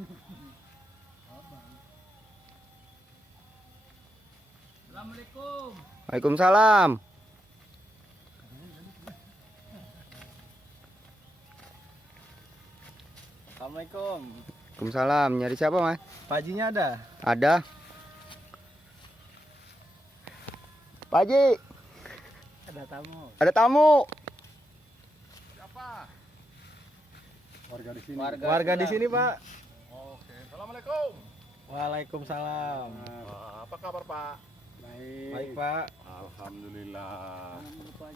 Assalamualaikum. Waalaikumsalam. Assalamualaikum. Waalaikumsalam. Nyari siapa, Mas? Pajinya ada? Ada. Pak Haji, Ada tamu. ada tamu. Siapa? Warga di sini. Warga di sini, Pak. Oke. Assalamualaikum. Waalaikumsalam. Apa kabar Pak? Baik, Pak. Alhamdulillah. Siapa?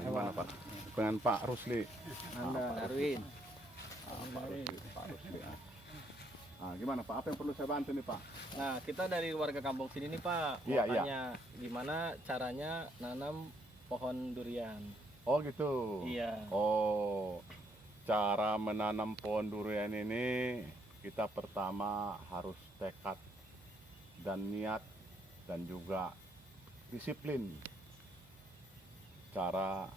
Gimana Pak? Dengan Pak Rusli. Anda Darwin. Pak Rusli. Pak Rusli. Gimana Pak? Apa yang perlu saya bantu nih Pak? Nah, kita dari warga kampung sini nih, Pak. Mau Iya, tanya gimana caranya nanam pohon durian? Oh gitu. Iya. Oh, cara menanam pohon durian ini kita pertama harus tekad dan niat dan juga disiplin cara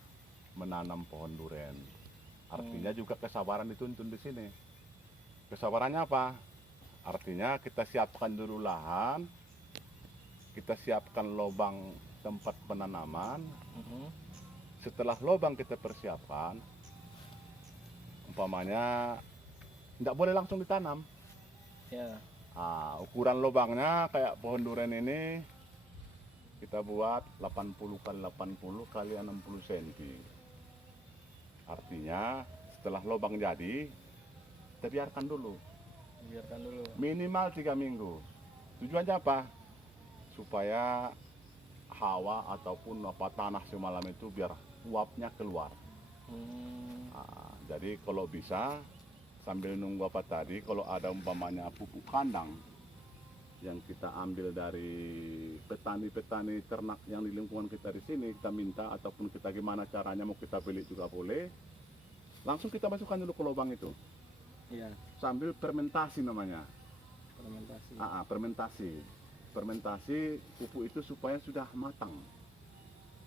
menanam pohon durian. Artinya juga kesabaran dituntun di sini. Kesabarannya apa? Artinya kita siapkan dulu lahan, kita siapkan lubang tempat penanaman. Setelah lubang kita persiapkan, umpamanya tidak boleh langsung ditanam. Ya. Ukuran lubangnya kayak pohon durian ini kita buat 80 kali 80 kali 60 cm. Artinya setelah lubang jadi, kita biarkan dulu. Biarkan dulu. Minimal 3 minggu. Tujuannya apa? Supaya hawa ataupun tanah semalam itu biar uapnya keluar. Jadi kalau bisa sambil nunggu apa tadi, kalau ada umpamanya pupuk kandang yang kita ambil dari petani-petani ternak yang di lingkungan kita di sini, kita minta ataupun kita gimana caranya mau kita beli juga boleh. Langsung kita masukkan dulu ke lubang itu. Iya. Sambil fermentasi namanya. Fermentasi. Fermentasi pupuk itu supaya sudah matang.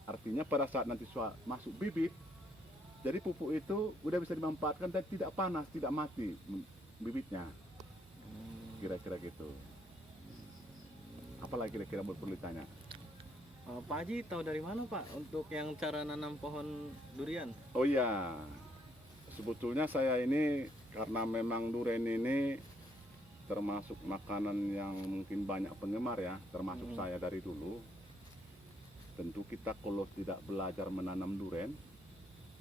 Artinya pada saat nanti masuk bibit, jadi pupuk itu udah bisa dimanfaatkan dan tidak panas, tidak mati bibitnya. Kira-kira gitu. Apalagi kira-kira perlu ditanya? Pak Haji tahu dari mana, Pak, untuk yang cara nanam pohon durian? Oh iya, sebetulnya saya ini karena memang durian ini termasuk makanan yang mungkin banyak penggemar ya, termasuk saya dari dulu. Tentu kita kalau tidak belajar menanam durian,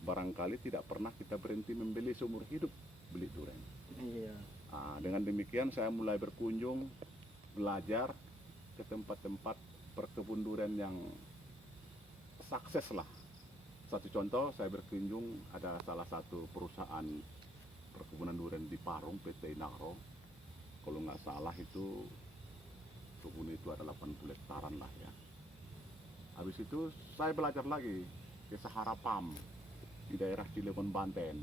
barangkali tidak pernah kita berhenti membeli seumur hidup beli durian. Iya. Dengan demikian saya mulai berkunjung, belajar ke tempat-tempat perkebun durian yang sukses lah. Satu contoh, saya berkunjung ada salah satu perusahaan perkebunan durian di Parung, PT Inagro. Kalau nggak salah itu kebun itu ada 80 hektaran lah ya. Habis itu saya belajar lagi ke Sahara Palm di daerah Cilegon, Banten.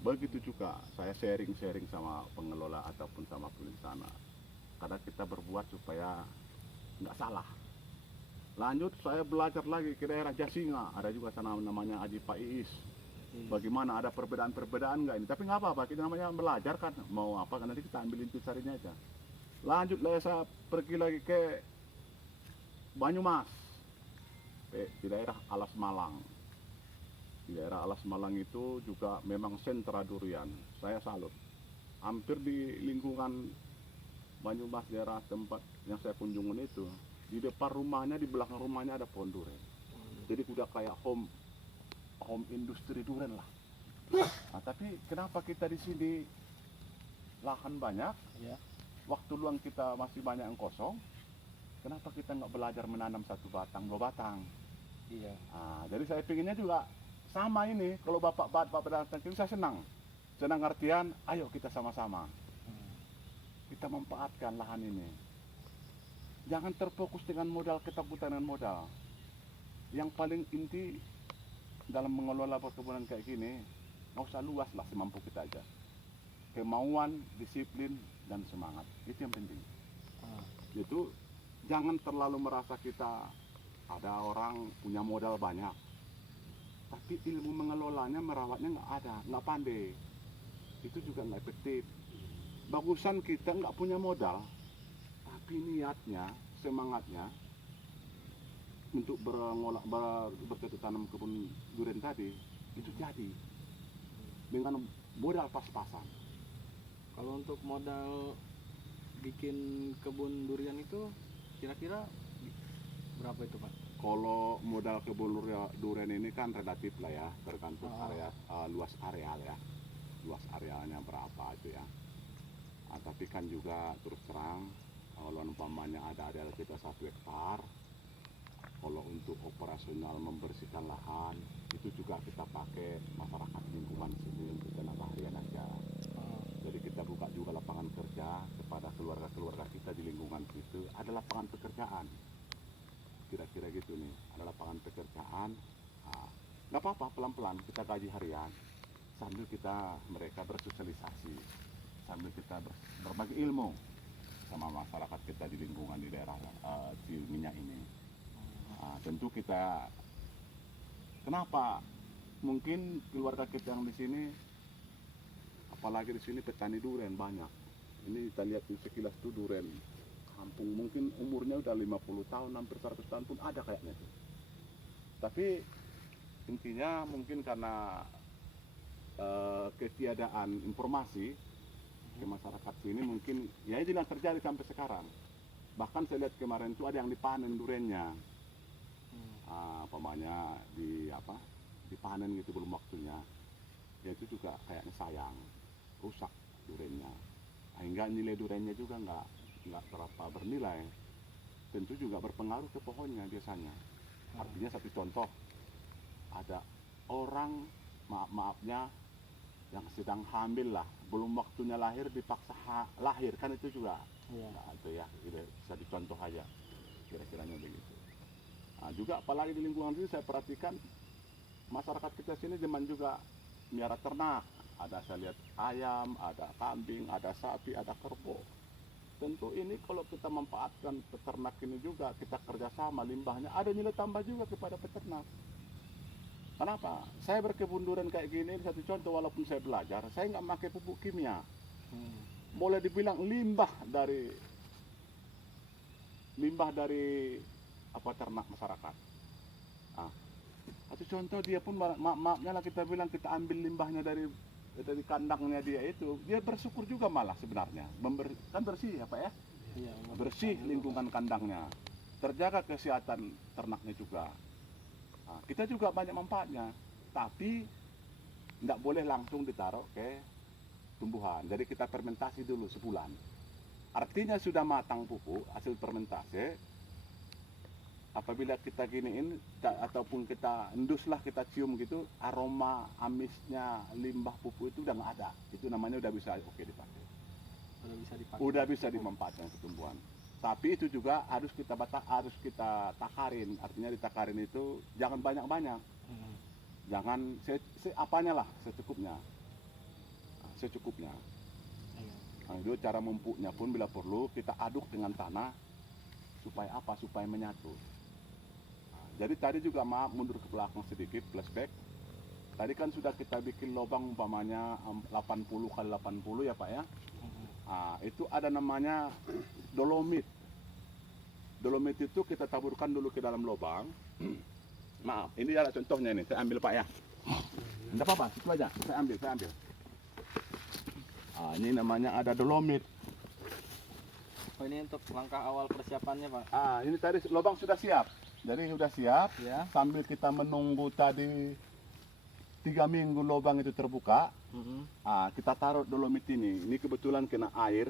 Begitu juga saya sharing-sharing sama pengelola ataupun sama pemilik sana. Karena kita berbuat supaya nggak salah. Lanjut saya belajar lagi ke daerah Jasinga, ada juga sana namanya Haji Pak Iis. Bagaimana ada perbedaan-perbedaan nggak ini? Tapi nggak apa-apa, kita namanya belajar kan. Mau apa kan nanti kita ambil intisarinya aja. Lanjut lah saya pergi lagi ke Banyumas, di daerah Alas Malang. Di daerah Alas Malang itu juga memang sentra durian. Saya salut. Hampir di lingkungan Banyumas daerah tempat yang saya kunjungi itu, di depan rumahnya, di belakang rumahnya ada pohon durian. Jadi udah kayak home industri durian lah. Tapi kenapa kita di sini lahan banyak, Ya. waktu luang kita masih banyak yang kosong, kenapa kita nggak belajar menanam 1 batang, 2 batang? Iya. Jadi saya pinginnya juga sama ini. Kalau bapak datang saya senang. Senang artian, ayo kita sama-sama. Kita memanfaatkan lahan ini. Jangan terfokus dengan modal, ketakutan dengan modal. Yang paling inti dalam mengelola perkebunan kayak gini, nggak usah luas lah, semampu kita aja. Kemauan, disiplin, dan semangat, itu yang penting. Itu jangan terlalu merasa kita ada orang punya modal banyak, tapi ilmu mengelolanya, merawatnya nggak ada, nggak pandai. Itu juga nggak efektif. bagusan kita nggak punya modal, tapi niatnya, semangatnya untuk bercocok tanam kebun durian tadi itu jadi dengan modal pas-pasan. Kalau untuk modal bikin kebun durian itu kira-kira berapa itu Pak? Kalau modal kebun durian ini kan relatif lah ya, tergantung Oh. area, luas areal ya, luas arealnya berapa itu ya. Tapi kan juga terus terang, kalau umpamanya ada areal kita 1 hektar, kalau untuk operasional membersihkan lahan itu juga kita pakai masyarakat lingkungan sini untuk tenaga harian aja. Jadi kita buka juga lapangan kerja kepada keluarga-keluarga kita di lingkungan situ, ada lapangan pekerjaan. Kira-kira gitu nih, ada lapangan pekerjaan. Nggak apa-apa, pelan-pelan kita gaji harian sambil mereka bersosialisasi, sambil kita berbagi ilmu sama masyarakat kita di lingkungan di daerah Ciminyak ini. Tentu kita, kenapa mungkin keluarga kita yang di sini, apalagi di sini petani durian banyak. Ini kita lihat di sekilas tuh durian kampung mungkin umurnya udah 50 tahun, hampir 100 tahun pun ada kayaknya tuh. Tapi intinya mungkin karena ketiadaan informasi ke masyarakat sini, mungkin ya itu yang terjadi sampai sekarang. Bahkan saya lihat kemarin tuh ada yang dipanen duriannya. Pemanya dipanen gitu belum waktunya. Ya itu juga kayaknya sayang, rusak duriannya. Hingga nilai duriannya juga nggak berapa bernilai. Tentu juga berpengaruh ke pohonnya biasanya. Artinya satu contoh, ada orang maafnya yang sedang hamil lah, belum waktunya lahir dipaksa lahir, kan itu juga. Nah, itu ya, bisa dicontoh aja kira-kiranya begitu. Juga apalagi di lingkungan ini saya perhatikan masyarakat kita sini zaman juga miara ternak. Ada saya lihat ayam, ada kambing, ada sapi, ada kerbau. Tentu ini kalau kita manfaatkan peternak ini juga, kita kerjasama limbahnya, ada nilai tambah juga kepada peternak. Kenapa? Saya berkebun durian kayak gini, satu contoh, walaupun saya belajar, saya nggak pakai pupuk kimia. Boleh dibilang limbah dari ternak masyarakat. Satu contoh, dia pun maafnya lah kita bilang, kita ambil limbahnya dari kandangnya dia bersyukur juga malah sebenarnya. Kan bersih ya Pak ya? Bersih lingkungan kandangnya, terjaga kesehatan ternaknya juga. Kita juga banyak manfaatnya, tapi tidak boleh langsung ditaruh ke tumbuhan. Jadi kita fermentasi dulu sebulan. Artinya sudah matang pupuk, hasil fermentasi. Apabila kita giniin ataupun kita enduslah, kita cium gitu, aroma amisnya limbah pupuk itu udah nggak ada. Itu namanya udah bisa oke dipakai. Udah bisa dimanfaatkan ke tumbuhan. Tapi itu juga harus kita takarin. Artinya ditakarin itu jangan banyak-banyak. Jangan apanya lah, secukupnya. Secukupnya. Itu cara mempupuknya pun bila perlu kita aduk dengan tanah supaya apa? Supaya menyatu. Jadi tadi juga mundur ke belakang sedikit, flashback. Tadi kan sudah kita bikin lubang umpamanya 80 kali 80 ya Pak ya. Itu ada namanya dolomit. Dolomit itu kita taburkan dulu ke dalam lubang. Maaf, ini ada contohnya nih, saya ambil Pak ya. Tidak apa-apa, situ aja, saya ambil. Ini namanya ada dolomit. Oh, ini untuk langkah awal persiapannya Pak. Ini tadi lubang sudah siap. Jadi sudah siap, Ya. sambil kita menunggu tadi 3 minggu lubang itu terbuka, kita taruh dolomit ini. Ini kebetulan kena air,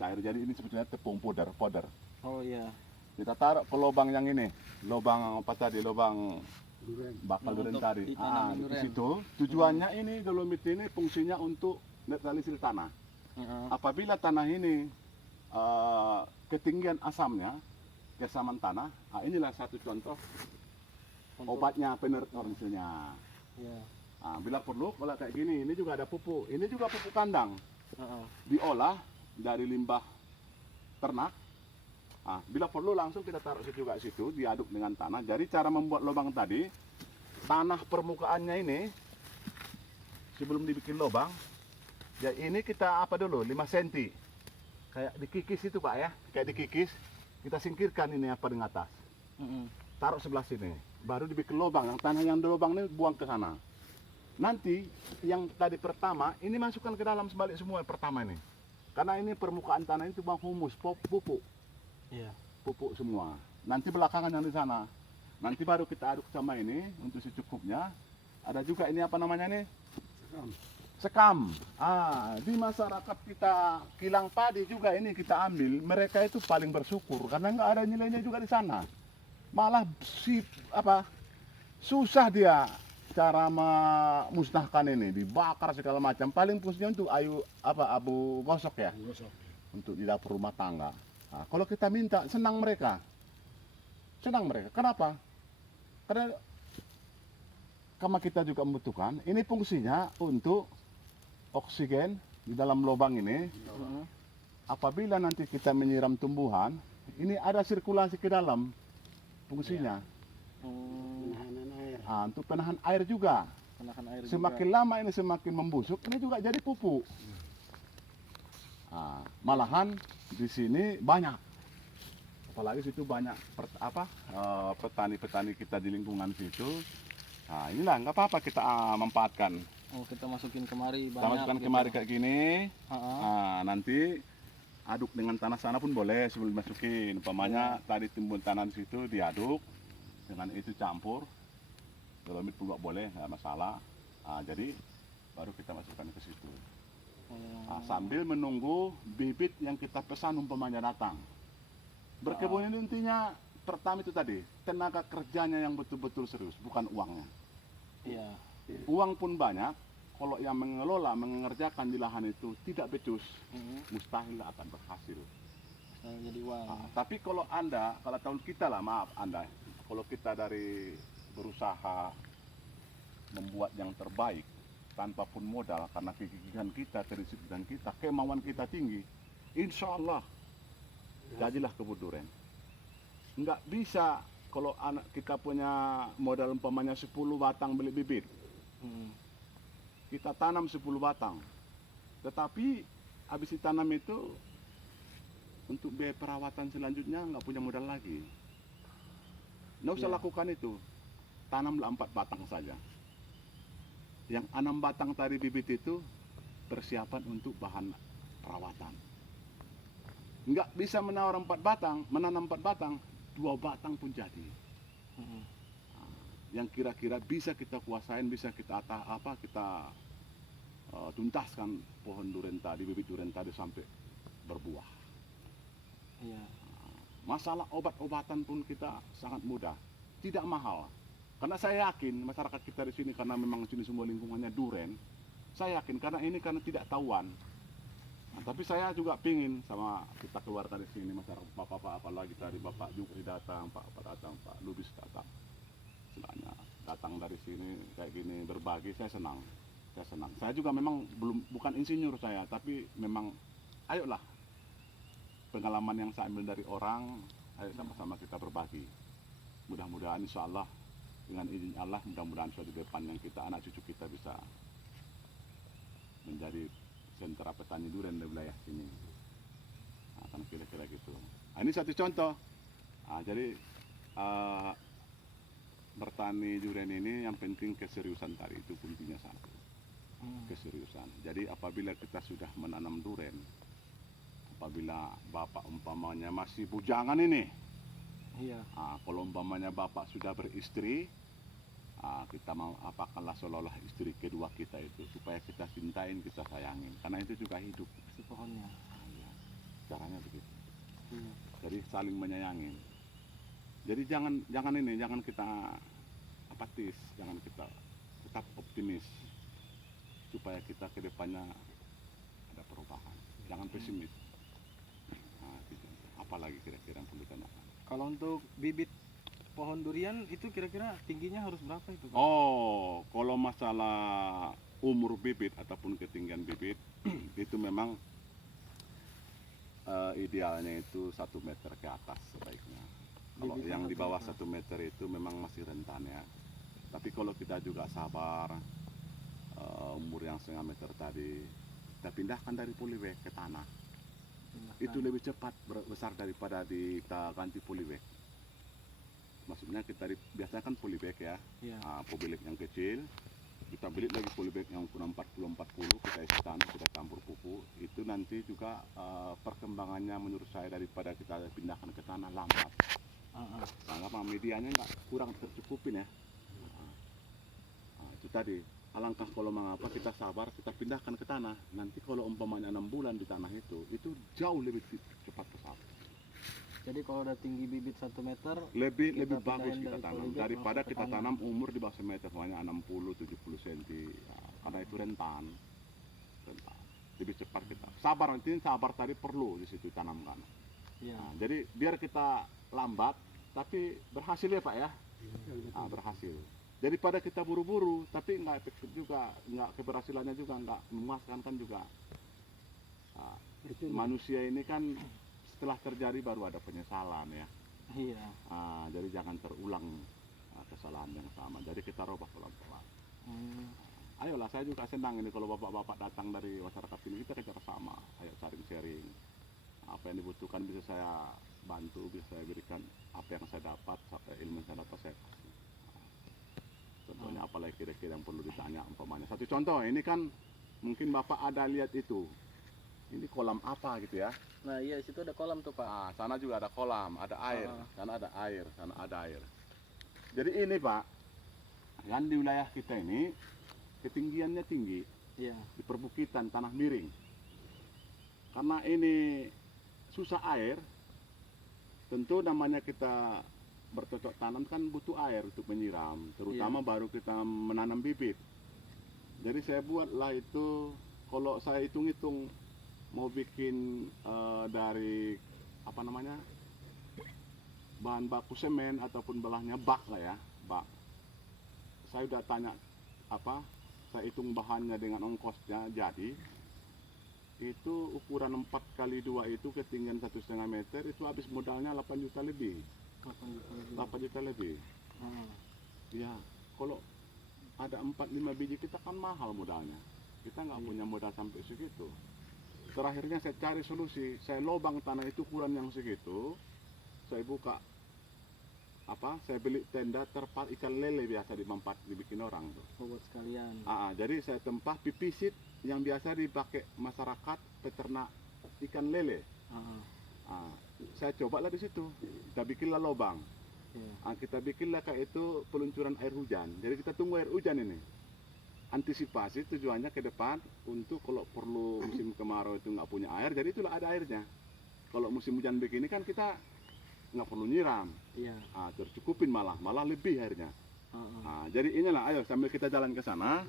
cair. Jadi ini sebetulnya tepung powder. Oh iya. Kita taruh ke lubang yang ini, lubang apa tadi, lubang bakal durian Untuk tadi. ditanamin Di durian. situ tujuannya ini dolomit ini fungsinya untuk netralisir tanah. Apabila tanah ini ketinggian asamnya, kesamaan tanah, inilah satu contoh obatnya, penetror misalnya. Ya. Bila perlu, kalau kayak gini, ini juga ada pupuk. Ini juga pupuk kandang. Diolah dari limbah ternak. Bila perlu langsung kita taruh juga situ, diaduk dengan tanah. Jadi cara membuat lubang tadi, tanah permukaannya ini sebelum dibikin lubang, Jadi ini kita apa dulu 5 cm. Kayak dikikis itu Pak ya, kayak dikikis. Kita singkirkan ini apa dengan atas. Taruh sebelah sini. Baru dibikin lubang, yang tanah yang di lubang ini buang ke sana. Nanti yang tadi pertama ini masukkan ke dalam sebalik semua yang pertama ini. Karena ini permukaan tanah itu bang humus, pupuk. Iya. Pupuk semua. Nanti belakangan yang di sana. Nanti baru kita aduk sama ini untuk secukupnya. Ada juga ini apa namanya nih? Sekam. Di masyarakat kita kilang padi juga ini kita ambil. Mereka itu paling bersyukur karena nggak ada nilainya juga di sana. Malah susah dia cara memusnahkan ini, dibakar segala macam. Paling fungsinya untuk abu gosok ya, untuk di dapur rumah tangga. Nah, kalau kita minta senang mereka. Kenapa? Karena kita juga membutuhkan. Ini fungsinya untuk oksigen di dalam lubang ini. Apabila nanti kita menyiram tumbuhan, ini ada sirkulasi ke dalam fungsinya. Untuk penahan air juga. Semakin lama ini semakin membusuk, ini juga jadi pupuk. Malahan di sini banyak. Apalagi situ banyak petani-petani kita di lingkungan situ. Inilah nggak apa-apa kita manfaatkan. Kita masukin kemari Kita banyak. masukkan gitu. kemari kayak gini. Nanti aduk dengan tanah sana pun boleh sebelum dimasukin. Umpamanya tadi timbun tanah di situ diaduk dengan itu campur. Dolomit pun boleh, nggak masalah. Jadi baru kita masukkan ke situ. Sambil menunggu bibit yang kita pesan umpamanya datang. Berkebun ini intinya pertama itu tadi tenaga kerjanya yang betul-betul serius, bukan uangnya. Iya. Uang pun banyak, kalau yang mengelola, mengerjakan di lahan itu tidak becus, mustahil akan berhasil. Jadi uang. Tapi kalau tahun kita lah, maaf Anda, kalau kita dari berusaha membuat yang terbaik tanpa pun modal, karena kegigihan kita, kedisiplinan kita, kemauan kita tinggi, insya Allah jadilah kebun durian. Nggak bisa kalau anak kita punya modal umpamanya 10 batang beli bibit, kita tanam 10 batang, tetapi habis ditanam itu untuk biaya perawatan selanjutnya nggak punya modal lagi. Nggak usah lakukan itu, tanamlah 4 batang saja. Yang 6 batang tadi bibit itu persiapan untuk bahan perawatan. Nggak bisa menanam 4 batang, 2 batang pun jadi. Yang kira-kira bisa kita kuasain, bisa kita tuntaskan pohon durian tadi, bibit durian tadi sampai berbuah. Iya. Masalah obat-obatan pun kita sangat mudah, tidak mahal. Karena saya yakin masyarakat kita di sini, karena memang sini semua lingkungannya duren, saya yakin karena tidak tahuan. Tapi saya juga pingin sama kita keluarga di sini, masyarakat bapak-bapak, apalagi tadi Bapak Jukri datang, Pak datang, Pak Lubis datang. Sebenarnya datang dari sini kayak gini berbagi, saya senang. Saya juga memang bukan insinyur saya, tapi memang ayolah pengalaman yang saya ambil dari orang, ayo sama-sama kita berbagi. Mudah-mudahan insya Allah dengan izin Allah, mudah-mudahan suatu depan yang kita, anak cucu kita bisa menjadi sentra petani durian di wilayah sini. Kan kira-kira gitu. Ini satu contoh. Jadi bertani durian ini yang penting keseriusan tadi, itu kuncinya satu. Keseriusan. Jadi apabila kita sudah menanam durian, apabila Bapak umpamanya masih bujangan ini, Iya. kalau umpamanya Bapak sudah beristri, kita mau apakanlah seolah-olah istri kedua kita itu, supaya kita cintain, kita sayangin, karena itu juga hidup Si pohonnya. caranya begitu. Iya. Jadi saling menyayangin. Jadi jangan kita apatis, jangan kita tetap optimis, supaya kita ke depannya ada perubahan, jangan pesimis. Gitu. Apalagi kira-kira yang perlu ditanyakan. Kalau untuk bibit pohon durian itu kira-kira tingginya harus berapa itu, Pak? Kalau masalah umur bibit ataupun ketinggian bibit itu memang idealnya itu 1 meter ke atas sebaiknya. Kalau Bibitnya yang di 1 bawah meter. 1 meter itu memang masih rentan ya. Tapi kalau kita juga sabar, umur yang 1,5 meter tadi, kita pindahkan dari polybag ke tanah. Itu lebih cepat besar daripada kita ganti polybag. Maksudnya biasanya kan polybag ya, Iya. polybag yang kecil, kita beli lagi polybag yang ukuran 40-40, kita isi tanah, kita campur pupuk. Itu nanti juga perkembangannya menurut saya daripada kita pindahkan ke tanah lambat. Karena medianya nggak kurang tercukupin ya. Itu tadi, alangkah kalau mengapa kita sabar, kita pindahkan ke tanah. Nanti kalau umpamanya 6 bulan di tanah itu jauh lebih cepat besar. Jadi kalau udah tinggi bibit 1 meter, Lebih kita bagus pindahin kita dari tanam polybag daripada langsung ke kita tanah. tanam umur di bawah 1 meter, hanya 60-70 cm. Karena itu rentan. Lebih cepat kita. Sabar tadi perlu di situ tanamkan. iya. Jadi biar kita lambat, tapi berhasil ya Pak ya. Berhasil. Daripada kita buru-buru, tapi nggak efektif juga, nggak keberhasilannya juga nggak memuaskan kan juga. Manusia ini kan setelah terjadi baru ada penyesalan ya. Iya. Jadi jangan terulang kesalahan yang sama. Jadi kita robah pelan-pelan. Ayolah, saya juga senang ini kalau bapak-bapak datang dari masyarakat ini, kita kerja sama. Ayo sharing-sharing. Apa yang dibutuhkan bisa saya bantu, bisa saya berikan. Apa yang saya dapat, ilmu yang saya dapat saya kasih. Contohnya apalagi kira-kira yang perlu ditanya umpamanya. Satu contoh, ini kan mungkin bapak ada lihat itu. Ini kolam apa gitu ya? Nah iya, situ ada kolam tuh Pak. Sana juga ada kolam, ada air, sana ada air, sana ada air. Jadi ini Pak, yang di wilayah kita ini ketinggiannya tinggi, Iya. di perbukitan tanah miring. Karena ini susah air, tentu namanya kita bercocok tanam kan butuh air untuk menyiram, terutama baru kita menanam bibit. Jadi saya buatlah itu, kalau saya hitung-hitung mau bikin dari apa namanya, bahan baku semen ataupun belahnya bak lah ya, bak. Saya udah tanya saya hitung bahannya dengan ongkosnya, jadi itu ukuran 4x2 itu ketinggian 1,5 meter itu habis modalnya 8 juta lebih. 8 juta lebih. Ya, kalau ada 4-5 biji kita kan mahal modalnya. Kita nggak punya modal sampai segitu. Terakhirnya saya cari solusi, saya lobang tanah itu ukuran yang segitu, saya buka saya beli tenda terpal ikan lele biasa dibikin orang tuh. Buat sekalian. Jadi saya tempah pipisit yang biasa dipakai masyarakat peternak ikan lele. Saya cobalah di situ, kita bikinlah lobang. Kita bikinlah kayak itu peluncuran air hujan. Jadi kita tunggu air hujan ini. Antisipasi tujuannya ke depan untuk kalau perlu musim kemarau itu nggak punya air, jadi itulah ada airnya. Kalau musim hujan begini kan kita nggak perlu nyiram, Iya. tercukupin malah lebih airnya. Jadi inilah, ayo sambil kita jalan ke sana,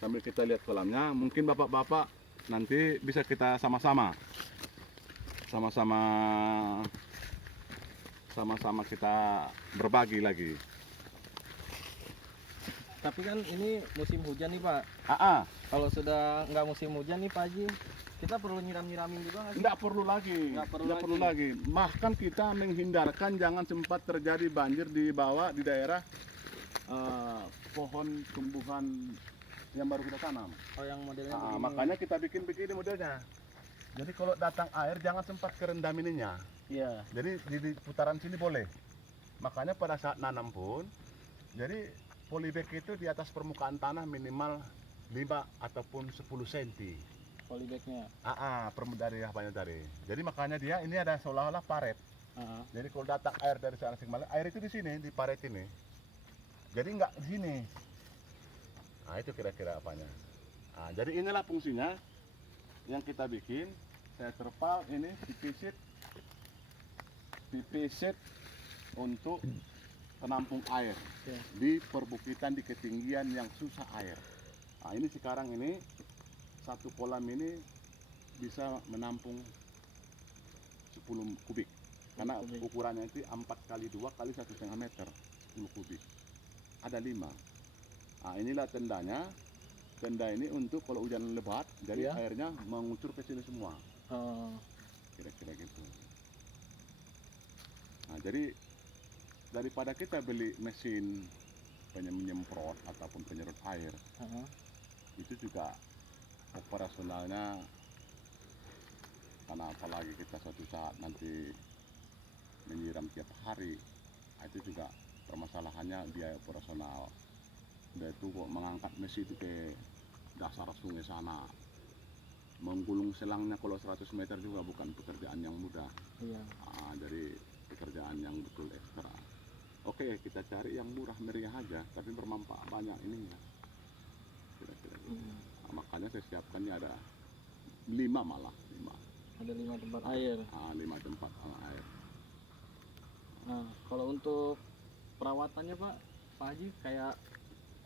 sambil kita lihat kolamnya, mungkin bapak-bapak nanti bisa kita sama-sama kita berbagi lagi. Tapi kan ini musim hujan nih Pak. Kalau sudah nggak musim hujan nih Pak Haji, kita perlu nyiram-nyiramin juga nggak sih? Nggak perlu lagi. Bahkan kita menghindarkan jangan sempat terjadi banjir di bawah di daerah pohon tumbuhan yang baru kita tanam. Yang modelnya begini. Makanya kita bikin begini modelnya. Jadi kalau datang air jangan sempat kerendam ininya. Iya. Jadi di putaran sini boleh. Makanya pada saat nanam pun, jadi polybag itu di atas permukaan tanah minimal 5 ataupun 10 cm. Polybagnya. Dari apanya tadi. Jadi makanya dia ini ada seolah-olah paret. Jadi kalau datang air dari sana sini, air itu di sini, di paret ini. Jadi nggak di sini. Itu kira-kira apanya. Jadi inilah fungsinya yang kita bikin. Saya terpal ini pipisit untuk penampung air di perbukitan di ketinggian yang susah air. Ini sekarang ini satu kolam ini bisa menampung 10 kubik karena ukurannya itu 4x2 kali 1,5 meter, 10 kubik. Ada 5. Inilah tendanya. Tenda ini untuk kalau hujan lebat, jadi airnya mengucur ke sini semua. Kira-kira gitu. Jadi daripada kita beli mesin penyemprot ataupun penyerot air, itu juga operasionalnya, karena apalagi kita suatu saat nanti menyiram tiap hari, itu juga permasalahannya biaya operasional. Udah itu kok mengangkat mesin itu ke dasar sungai sana, menggulung selangnya kalau 100 meter juga bukan pekerjaan yang mudah. Iya. Dari pekerjaan yang betul ekstra. Oke, kita cari yang murah meriah aja tapi bermanfaat banyak ininya, kira-kira gitu. Makanya saya siapkan ini ada 5 malah 5. Ada 5 tempat air. 5 tempat air. Nah, kalau untuk perawatannya Pak Haji, kayak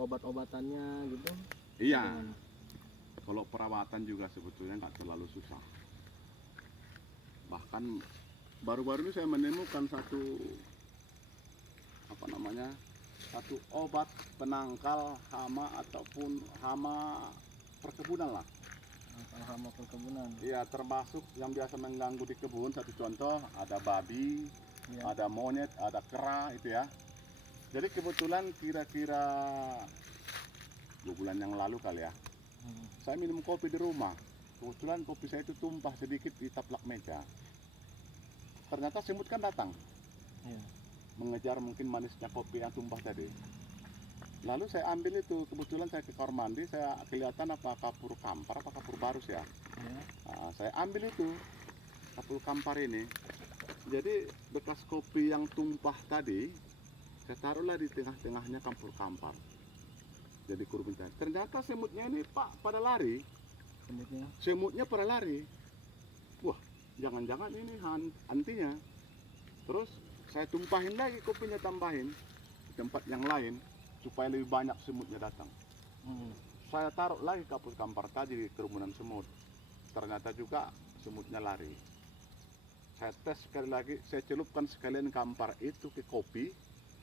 obat-obatannya gitu? Iya. Gimana? Kalau perawatan juga sebetulnya nggak terlalu susah. Bahkan baru-baru ini saya menemukan satu satu obat penangkal hama ataupun hama perkebunan lah. Hama perkebunan. Iya, termasuk yang biasa mengganggu di kebun. Satu contoh, ada babi, Iya. ada monyet, ada kera itu ya. Jadi kebetulan kira-kira 2 bulan yang lalu kali ya, saya minum kopi di rumah. Kebetulan kopi saya itu tumpah sedikit di taplak meja. Ternyata semut kan datang, Iya. mengejar mungkin manisnya kopi yang tumpah tadi. Lalu saya ambil itu, kebetulan saya ke kamar mandi, saya kelihatan apa kapur kampar, apa kapur barus ya. Iya. Nah, saya ambil itu kapur kampar ini. Jadi bekas kopi yang tumpah tadi, saya taruhlah di tengah-tengahnya kapur kampar. Jadi kurban. Ternyata semutnya ini Pak pada lari. Semutnya pada lari. Wah, jangan-jangan ini antinya. Terus saya tumpahin lagi kopinya, tambahin di tempat yang lain supaya lebih banyak semutnya datang. Saya taruh lagi kapur kampar tadi di kerumunan semut. Ternyata juga semutnya lari. Saya tes sekali lagi, saya celupkan sekalian kampar itu ke kopi.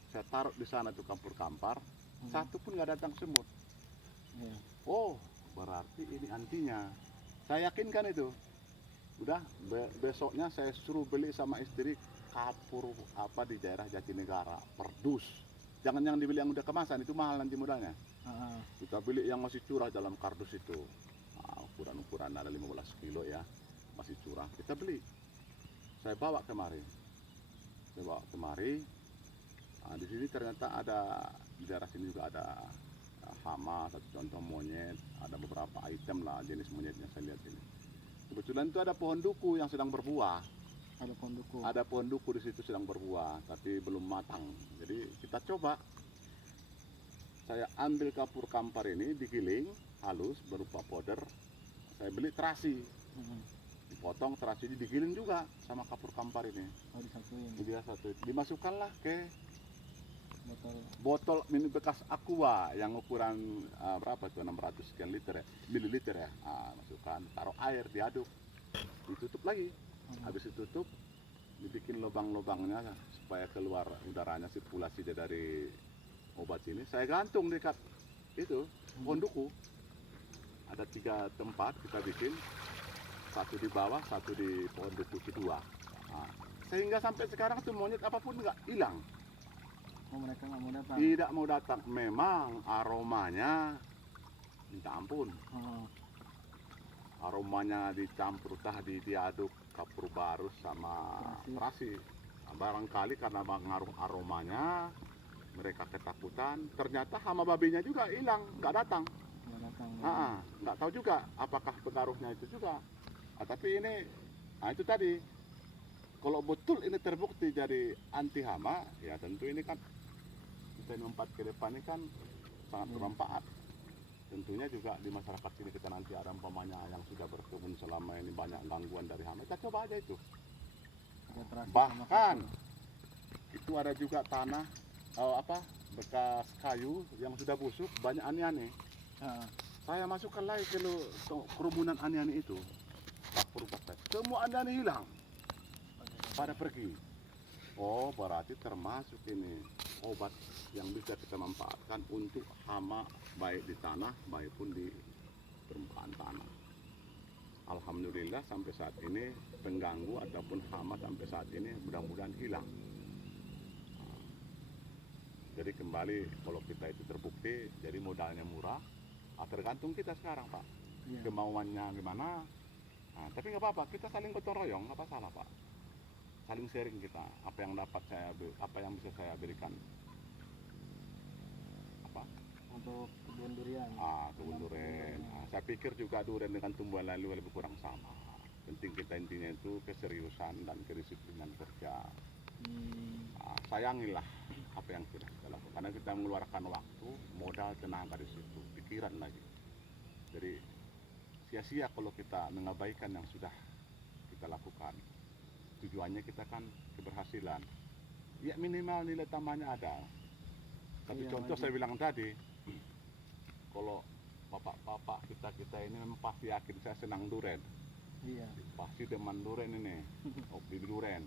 Saya taruh di sana tuh kapur kampar. Satu pun nggak datang semut. Oh, berarti ini antinya. Saya yakinkan itu. Udah besoknya saya suruh beli sama istri kapur apa di daerah Jatinegara, perdus. Jangan yang dibeli yang udah kemasan, itu mahal nanti modalnya. Kita beli yang masih curah dalam kardus itu. Ukuran-ukuran ada 15 kilo ya, masih curah. Kita beli. Saya bawa kemari. Di sini ternyata ada, di daerah sini juga ada hama, satu contoh monyet, ada beberapa item lah jenis monyetnya saya lihat ini. Kebetulan itu ada pohon duku yang sedang berbuah. Ada pohon duku. Ada pohon duku di situ sedang berbuah, tapi belum matang. Jadi kita coba. Saya ambil kapur kampar ini, digiling halus berupa powder. Saya beli terasi. Dipotong terasi, digiling juga sama kapur kampar ini. Oh, disatuin. Dia satu. Dimasukkanlah ke Botol. botol minum bekas aqua yang ukuran berapa tuh, 600 sekian liter ya, mililiter ya. Masukkan, taruh air, diaduk, ditutup lagi. Habis ditutup, dibikin lubang-lubangnya supaya keluar udaranya, sirkulasi dari obat ini. Saya gantung dekat itu pohon duku. Ada 3 tempat kita bikin, satu di bawah, satu di pohon duku kedua. Sehingga sampai sekarang tuh monyet apapun nggak hilang. Oh, mereka nggak mau datang. Tidak mau datang. Memang aromanya minta ampun. Aromanya dicampur diaduk kapur barus sama terasi. Barangkali karena pengaruh aromanya mereka ketakutan. Ternyata hama babinya juga hilang, nggak datang. Nggak tahu juga apakah pengaruhnya itu juga. Tapi ini, itu tadi. Kalau betul ini terbukti jadi anti hama, ya tentu ini kan kita 4 ke depan ini kan sangat bermanfaat. Tentunya juga di masyarakat sini kita nanti ada umpamanya yang sudah berkebun selama ini banyak gangguan dari hama, kita coba aja itu. Bahkan itu ada juga tanah bekas kayu yang sudah busuk, banyak ani-ani. Saya masukkan lagi ke kerumunan ani-ani itu. Semua ani-ani hilang, pada pergi. Oh, berarti termasuk ini obat yang bisa kita manfaatkan untuk hama, baik di tanah maupun di permukaan tanah. Alhamdulillah sampai saat ini pengganggu ataupun hama sampai saat ini mudah-mudahan hilang. Jadi kembali, kalau kita itu terbukti, jadi modalnya murah. Tergantung kita sekarang Pak. Iya. kemauannya gimana. Nah, tapi nggak apa-apa, kita saling gotong royong, nggak masalah Pak. Saling sharing kita, apa yang dapat apa yang bisa saya berikan. Apa? Untuk kebun durian. Kebun durian. Saya pikir juga durian dengan tumbuhan lalu lebih kurang sama. Penting kita intinya itu keseriusan dan kedisiplinan kerja. Sayangilah apa yang sudah kita lakukan, karena kita mengeluarkan waktu, modal, tenaga di situ, pikiran lagi. Jadi sia-sia kalau kita mengabaikan yang sudah kita lakukan. Tujuannya kita kan keberhasilan. Ya minimal nilai tambahnya ada. Tapi Iya, contoh Haji. saya bilang tadi, kalau bapak-bapak kita ini memang pasti yakin saya senang durian. Iya. Pasti demen durian ini, hobi durian.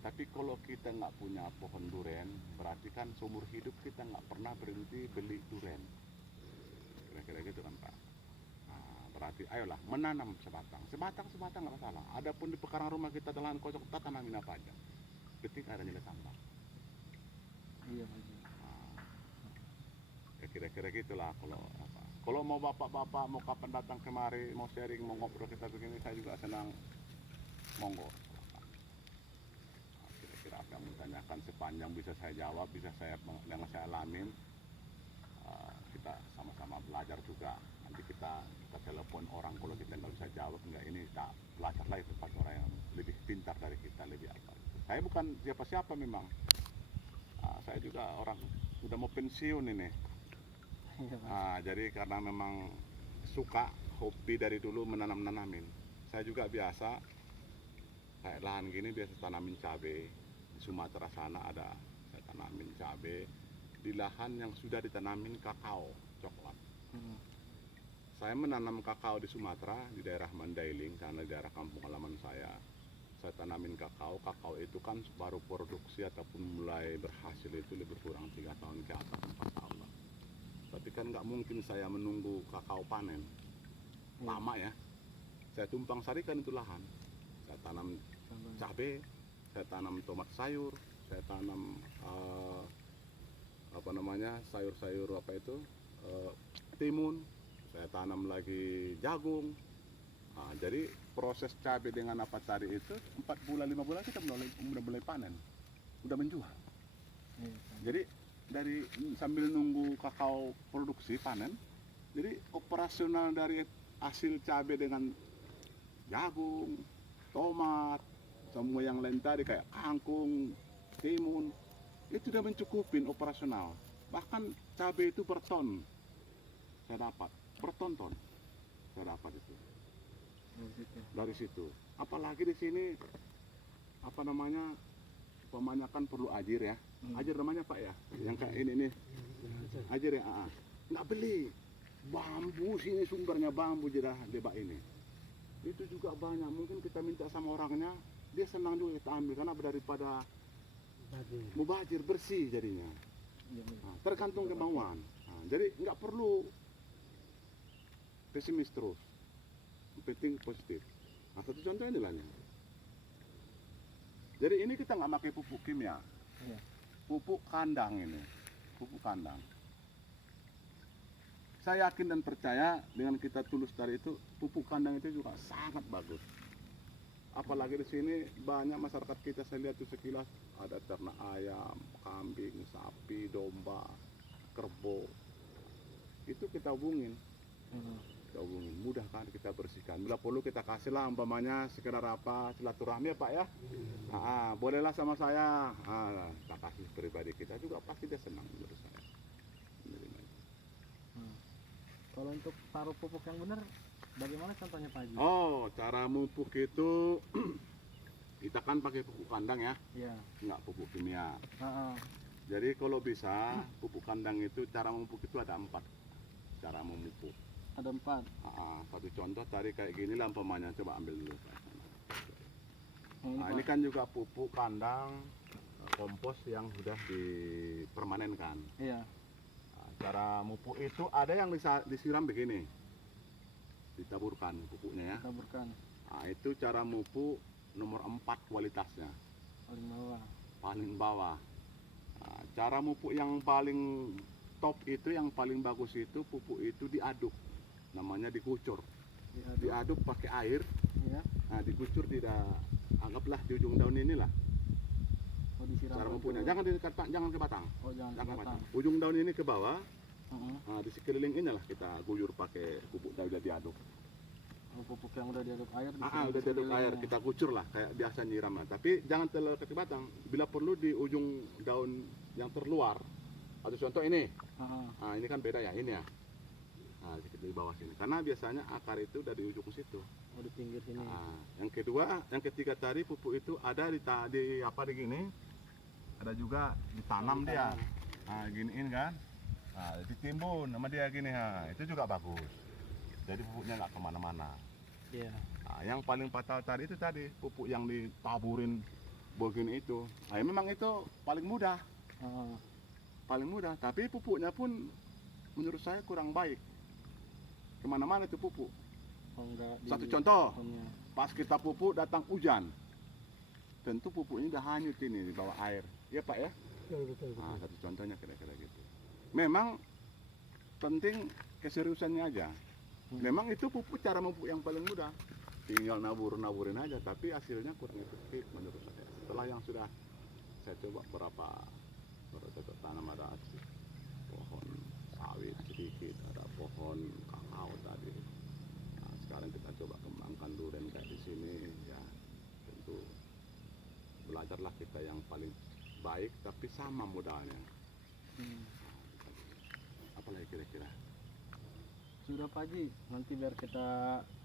Tapi kalau kita nggak punya pohon durian, berarti kan seumur hidup kita nggak pernah berhenti beli durian. Kira-kira gitu kan Pak. Berarti ayolah menanam sebatang nggak masalah. Adapun di pekarangan rumah kita lahan kosong, kita tanamin apa aja. Penting ada nilai tambah. Iya, Haji. Ya kira-kira gitulah kalau apa. Kalau mau bapak-bapak mau kapan datang kemari, mau sharing, mau ngobrol kita begini, saya juga senang. Monggo. Kira-kira apa yang ditanyakan sepanjang bisa saya jawab, bisa yang saya alamin. Kita sama-sama belajar juga. Nanti kita telepon orang kalau kita nggak bisa jawab, nggak ini kita belajar lagi tempat orang yang lebih pintar dari kita, lebih apa. Saya bukan siapa-siapa memang. Saya juga orang udah mau pensiun ini. Iya, Pak. Jadi karena memang suka, hobi dari dulu menanam-nanamin. Saya juga biasa kayak lahan gini biasa tanamin cabai. Di Sumatera sana ada saya tanamin cabai. Di lahan yang sudah ditanamin kakao coklat. Saya menanam kakao di Sumatera, di daerah Mandailing, karena di daerah kampung halaman saya. Saya tanamin kakao itu kan baru produksi ataupun mulai berhasil itu lebih kurang 3 tahun ke atas, 4 tahun lah. Tapi kan nggak mungkin saya menunggu kakao panen, lama ya. Saya tumpang sarikan itu lahan. Saya tanam cabai, saya tanam tomat sayur, saya tanam sayur-sayur timun, saya tanam lagi jagung. Jadi proses cabai dengan apa tadi itu 4 bulan 5 bulan kita udah mulai panen, udah menjual. Iya, Jadi dari sambil nunggu kakao produksi panen, jadi operasional dari hasil cabai dengan jagung, tomat, semua yang lain tadi kayak kangkung, timun, itu sudah mencukupin operasional. Bahkan cabai itu per ton saya dapat, berton-ton saya dapat itu dari situ. Apalagi di sini kebanyakan perlu ajir ya. Ajir namanya Pak ya, yang kayak ini ajir ya. Nggak beli bambu, sini sumbernya bambu jedah debak ini. Itu juga banyak, mungkin kita minta sama orangnya, dia senang juga kita ambil karena daripada mubazir, bersih jadinya. Tergantung kemauan. Jadi nggak perlu pesimis terus, yang penting positif. Satu contoh ini lah. Jadi ini kita nggak pakai pupuk kimia, Iya. pupuk kandang ini, pupuk kandang. Saya yakin dan percaya dengan kita tulus dari itu, pupuk kandang itu juga sangat bagus. Apalagi di sini banyak masyarakat kita, saya lihat itu sekilas ada ternak ayam, kambing, sapi, domba, kerbau. Itu kita hubungin. Mudah kan kita bersihkan. Bila perlu kita kasih lah umpamanya sekedar apa silaturahmi ya Pak ya. Bolehlah sama saya. Kita kasih pribadi kita juga pasti dia senang menurut saya. Kalau untuk taruh pupuk yang benar, bagaimana contohnya Pak Haji? Cara mupuk itu kita kan pakai pupuk kandang ya, Iya. nggak pupuk kimia. Heeh. Jadi kalau bisa pupuk kandang itu cara memupuk itu ada 4 cara memupuk. Ada 4. Satu contoh tadi kayak gini lah umpamanya, coba ambil dulu. Ini Pak. kan juga pupuk kandang kompos yang sudah dipermanenkan. Iya. Cara mupuk itu ada yang disiram begini, ditaburkan pupuknya ya. Taburkan. Itu cara mupuk nomor 4 kualitasnya, Paling bawah. paling bawah. Cara mupuk yang paling top itu, yang paling bagus itu pupuk itu diaduk. namanya dikucur. Diaduk. Diaduk pakai air, Ya. nah dikucur anggaplah di ujung daun inilah Oh, disiram. cara dulu. memupuknya. Jangan ke batang, Oh, jangan jangan ke batang. batang. Ujung daun ini ke bawah, Heeh. nah di sekeliling inilah kita guyur pakai pupuk udah diaduk. Oh, pupuk yang udah diaduk air. Udah diaduk air, kita kucur lah kayak biasa nyiram. Tapi jangan terlalu ke batang. Bila perlu di ujung daun yang terluar. Atau contoh ini, Heeh. nah ini kan beda ya ini ya. Nah, sedikit di bawah sini. Karena biasanya akar itu udah di ujung situ. Oh, di pinggir sini. Nah, yang ketiga tadi pupuk itu ada di apa di gini. Ada juga ditanam dia. Nah, giniin kan. Nah, ditimbun sama dia gini ha. Itu juga bagus. Jadi pupuknya nggak kemana-mana. Iya. Nah, yang paling fatal tadi itu pupuk yang ditaburin begini itu. Nah, memang itu paling mudah, Heeh. Tapi pupuknya pun menurut saya kurang baik. Kemana-mana itu pupuk. Oh, enggak di Satu contoh, pohonnya. pas kita pupuk datang hujan, tentu pupuk ini udah hanyut ini di bawah air. Iya Pak ya? Betul. Nah, satu contohnya kira-kira gitu. Memang penting keseriusannya aja. Memang itu pupuk cara memupuk yang paling mudah. Tinggal naburin aja, tapi hasilnya kurang efektif menurut saya. Setelah yang sudah saya coba beberapa tanam, ada pohon sawit sedikit, ada pohon kakao tadi. Nah, sekarang kita coba kembangkan durian kayak di sini ya. Tentu belajarlah kita yang paling baik tapi sama modalnya. Hmm. Apalagi kira-kira? Sudah Pak Haji, nanti biar kita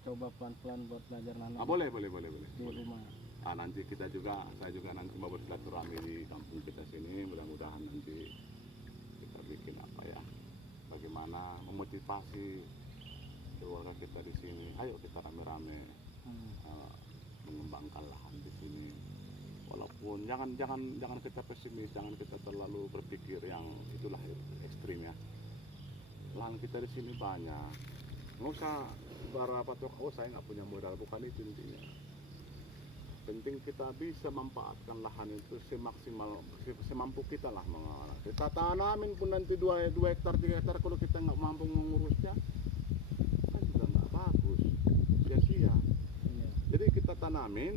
coba pelan-pelan buat belajar nanam Boleh. di rumah. Nanti saya juga nanti mau bersilaturahmi di kampung kita sini. Mudah-mudahan nanti kita bikin apa ya, bagaimana memotivasi keluarga kita di sini. Ayo kita rame-rame mengembangkan lahan di sini. Walaupun jangan kita pesimis, jangan kita terlalu berpikir yang itulah ekstrim ya. Lahan kita di sini banyak. Nggak usah berapa saya nggak punya modal, bukan itu intinya. Penting kita bisa memanfaatkan lahan itu semampu kita lah mengolah. Kita tanamin pun nanti 2 hektar 3 hektar, kalau kita nggak mampu mengurusnya kan juga nggak bagus, sia-sia. Iya. Jadi kita tanamin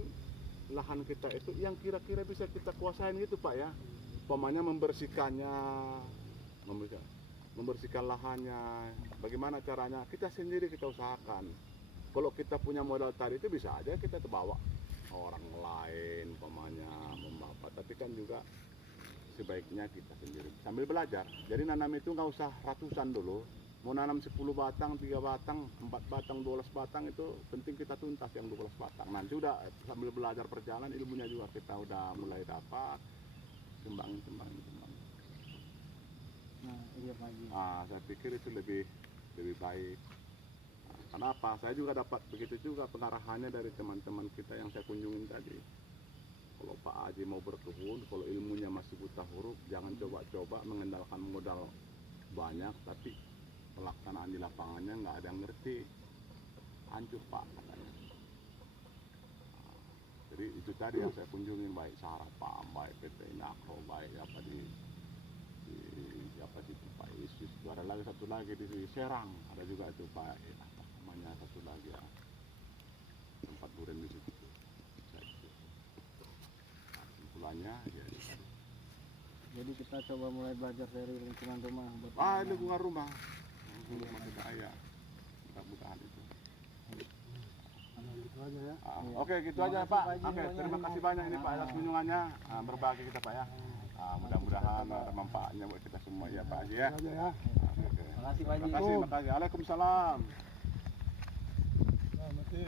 lahan kita itu yang kira-kira bisa kita kuasain gitu Pak ya. Umpamanya membersihkan lahannya. Bagaimana caranya? Kita sendiri kita usahakan. Kalau kita punya modal tadi itu bisa aja kita terbawa orang lain umpamanya membawa, tapi kan juga sebaiknya kita sendiri sambil belajar. Jadi nanam itu nggak usah ratusan dulu. Mau nanam 10 batang, 3 batang, 4 batang, 12 batang, itu penting kita tuntas yang 12 batang. Nanti udah sambil belajar perjalanan ilmunya juga kita udah mulai dapat kembangin. Nah, iya Pak Haji. Saya pikir itu lebih baik. Kenapa? Saya juga dapat begitu juga pengarahannya dari teman-teman kita yang saya kunjungin tadi. Kalau Pak Haji mau berkebun, kalau ilmunya masih buta huruf, jangan coba-coba mengandalkan modal banyak, tapi pelaksanaan di lapangannya nggak ada yang ngerti. Hancur Pak katanya. Jadi itu tadi yang saya kunjungin, baik Sarapam, baik PT Inakro, baik apa di Pak Isis. Ada lagi satu lagi di Serang, ada juga itu Pak namanya satu lagi ya, tempat durian di situ. Kesimpulannya Jadi kita coba mulai belajar dari lingkungan rumah buat lingkungan rumah kita ya, mudah-mudahan itu. gitu aja ya. Oke, gitu aja Pak. Oke, terima kasih banyak ini Pak atas kunjungannya, berbagi kita Pak ya. Mudah-mudahan ada manfaatnya buat kita semua ya Pak Haji ya. Terima kasih Pak Haji. Terima kasih. Waalaikumsalam. Mati.